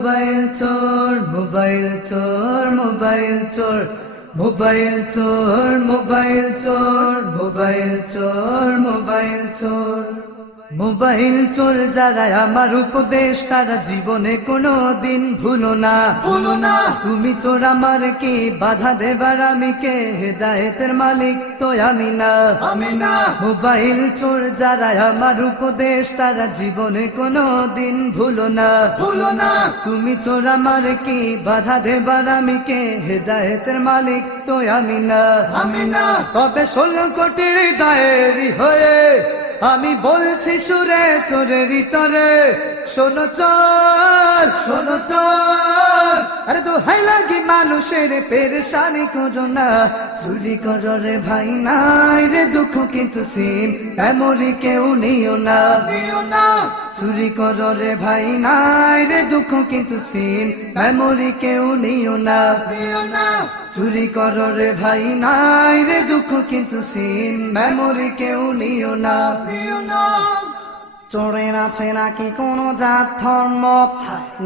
Mobile চোর mobile চোর mobile চোর মোবাইল চোর মোবাইল চোর মোবাইল চোর মোবাইল চোর। মোবাইল চোর যারা আমার উপদেশ তারা জীবনে কোনো দিন ভুলো না। ভুলো না। তুমি চোর আমার কি বাধা দেবার? আমি কে? হেদায়েতের মালিক তো আমি না। আমি না। মোবাইল চোর যারা আমার উপদেশ তারা জীবনে কোনো দিন ভুলো না। ভুলো না। তুমি চোর আমার কি বাধা দেবার? আমি কে? হেদায়েতের মালিক তো আমি না। আমি না। তবে ষোলো কোটির দায়েরি হয়ে আমি বলছি সুরে চোরের তরে শোনো চোর শোনো চোর আরে তো হাই লাগি মানুষের পেরেশানি করো না। চুরি করো রে ভাই, নাই রে দুঃখ, কিন্তু সিম মেমোরি কেউ নিও না। চুরি করো রে ভাই, নাই রে দুঃখ, কিন্তু সিম মেমোরি কেউ নিও না। চুরি করো রে ভাই, নাই রে দুঃখ, কিন্তু সিন মেমোরি কেউ নিও না। চোরের আছে নাকি কোনো জাত ধর্ম?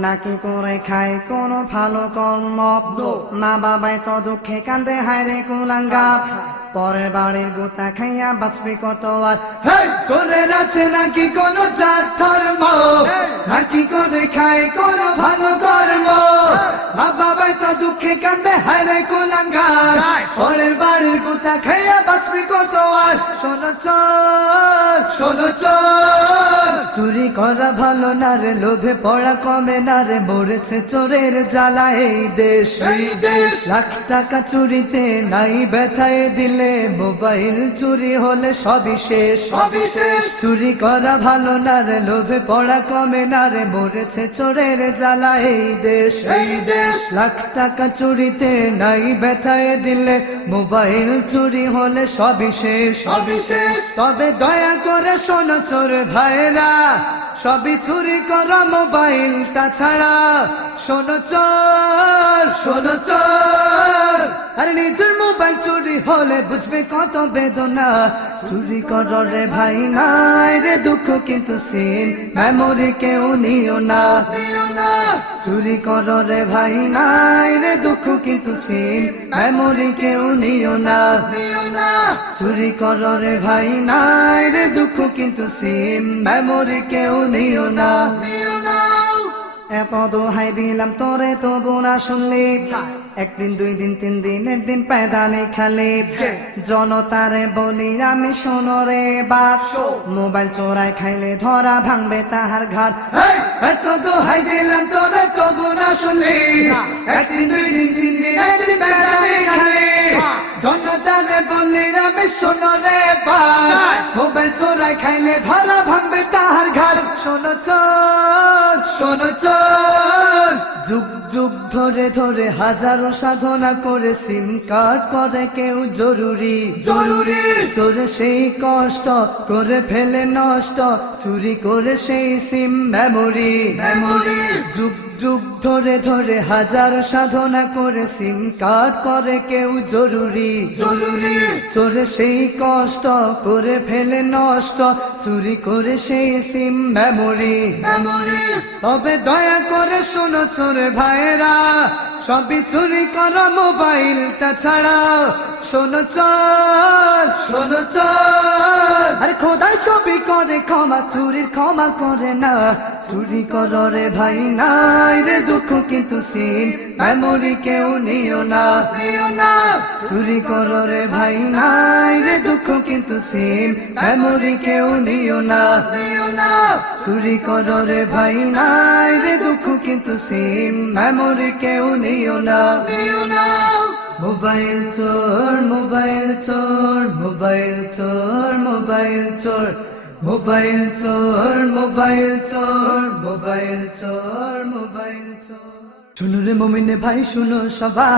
নাকি করে খায় কোনো ভালো কর্ম? মা বাবাই তো দুঃখে কান্দে হায় রে কুলাঙ্গার। পরের বাড়ির গোতা খাইয়া বাঁচবি কত আর? চোরের আছে নাকি কোনো জাত ধর্ম? নাকি করে খায় কোনো ভালো কর্ম? মা বাবাই তো দুঃখে কান্দে হায় রে কুলাঙ্গার। পরের কুতা খাইয়া বাঁচবি কত আর শোনো চোর শোনো চোর। চুরি করা ভালো না রে লোভে পড়া কমে না রে মরেছে চোরের জ্বালা এই দেশ। এই দেশ। লাখ টাকা চুরিতে নাই ব্যথায় দিলে মোবাইল চুরি হলে সবই শেষ। সবই শেষ। চুরি করা ভালো না রে লোভে পড়া কমে না রে মরেছে চোরের জ্বালা এই দেশ। এই দেশ। লাখ টাকা চুরিতে নাই ব্যথায় দিলে মোবাইল চুরি হলে সবিশেষ শেষ। সবই শেষ। তবে দয়া করে শোনো চোর ভাইরা সবই চুরি করো মোবাইল তাছাড়া শোনো চোর শোনো চোর। আরে নিজের মোবাইল চুরি হলে বুঝবে কত বেদনা। চুরি করো ভাই, নাই রে দুঃখ, কিন্তু সিন মেমোরি কেউ নিও না। চুরি করো ভাই, নাই রে দুঃখ, কিন্তু সিন মেমোরি কেউ নিও না। চুরি করো রে ভাই, নাই রে দুঃখ, কিন্তু সিম মেমোরি কেউ নিও না। এত দোহাই দিলাম তোরে তবু না শুনলি। একদিন দুই দিন তিন দিনের দিন পায়দানে খালি। জনতারে বলি আমি শোনো রে বাপ। মোবাইল চোরাই খাইলে ধরা ভাঙবে তাহার ঘাট। এত দোহাই দিলাম তোরে তবু না শুনলি। একদিন দুই দিন তিন দিন খালি। জনতারে বললি আমি শোনো রে ভাই মোবাইল চোরাই খাইলে ধরা ভাঙবে তাহার ঘর। শোনো চোর শোনো চোর। যুগ যুগ ধরে ধরে হাজারো সাধনা করে সিম কার্ড করে কেউ জরুরি। জরুরি। চোরে সেই কষ্ট করে ফেলে নষ্ট চুরি করে সেই সিম মেমোরি। মেমোরি। যুগ যুগ ধরে ধরে হাজার সাধনা করে সিম কার্ড করে কেউ জরুরি। জরুরি। চোরে সেই কষ্ট করে ফেলে নষ্ট চুরি করে সেই সিম মেমোরি। মেমোরি। তবে দয়া করে শোনো চোরে ভাইরা সবই চুরি করো মোবাইলটা ছাড়া শোনো চোর শোনো চোর আরে খোদাই সবই করে ক্ষমা চুরির ক্ষমা করে না। চুরি করো রে ভাই নাই রে দুঃখ কিন্তু সিম। মেমোরি কেউ নিও না। নিও না। চুরি করো রে ভাই নাই রে দুঃখ কিন্তু সিম। মেমোরি কেউ নিও না। নিও না। চুরি করো রে ভাই নাই রে দুঃখ কিন্তু সিম। মেমোরি কেউ নিও না। নিও না। মোবাইল চোর মোবাইল চোর মোবাইল চোর মোবাইল চোর মোবাইল চোর মোবাইল চোর মোবাইল চোর মোবাইল চোর। শুনুরে মমিনে ভাই, শুনো সবাই।